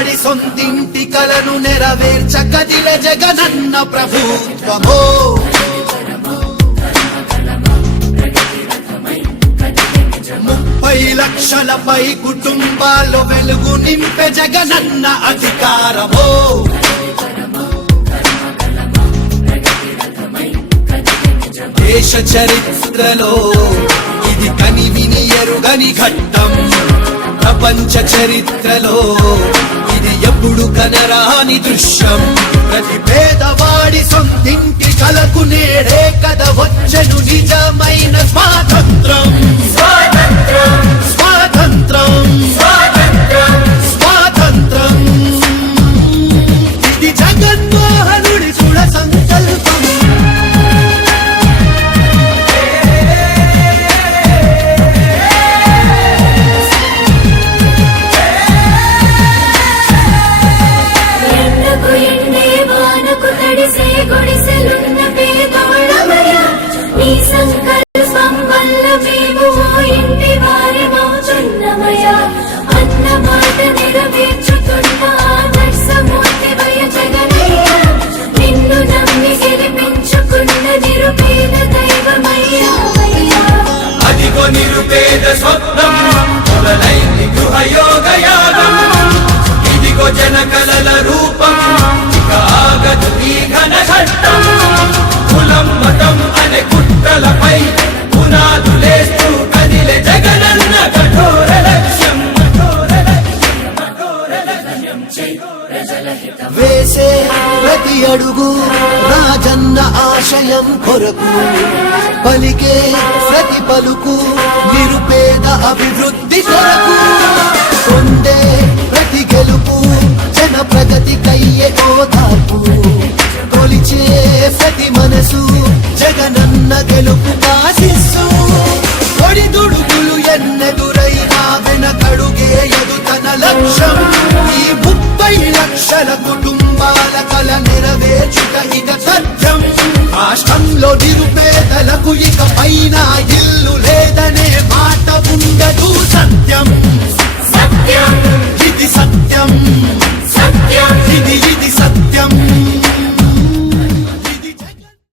పేదవాడి సొంతింటి కలను నెరవేర్చ కదిలే జగనన్న ప్రభుత్వమో. 30 లక్షలపై కుటుంబాల్లో వెలుగు నింపే జగనన్న అధికారమో. దేశ చరిత్రలో ఇది కని విని ఎరుగని ఘట్టం. ప్రపంచ చరిత్రలో ఇది ఎప్పుడు కనరాని దృశ్యం. ప్రతి పేదవాడి సొంతింటి కలకు నేడే కథ వచ్చెను నిజమైన స్వాతంత్రం. స్వాతంత్రం స్వాతంత్రం స్వాతంత్రం ఇది జగన్మోహనుడి దృఢ సంకల్పం. అదిగో నిరుపేద స్వప్నం మొదలైంది గృహయోగయాగం. ఇదిగో జనకలల రూపం ఇక ఆగదు ఈ ఘన ఘట్టం. కులం మతం అనే కుట్రలపై పునాదులేస్తూ కదిలే జగనన్న కఠోర లక్ష్యం. వేసే ప్రతి అడుగు రాజన్న ఆశయం కొరకు. పలికే ప్రతి పలుకు నిరుపేద అభివృద్ధి కొరకు. పొందే ప్రతి గెలుపు జన ప్రగతి కయ్యే ఓదార్పు. కొలిచే ప్రతి మనసు జగనన్న గెలుపు ఆశిస్సు. ఒడిదుడుకులు ఎన్నెదురైనా వెనకడుగే ఎదుతన లక్ష్యం. ఈ 30 లక్షల కుటుంబాల కల నెరవేర్చుట ఇక సత్యం. రాష్ట్రంలో నిరుపేదలకు ఇక పైన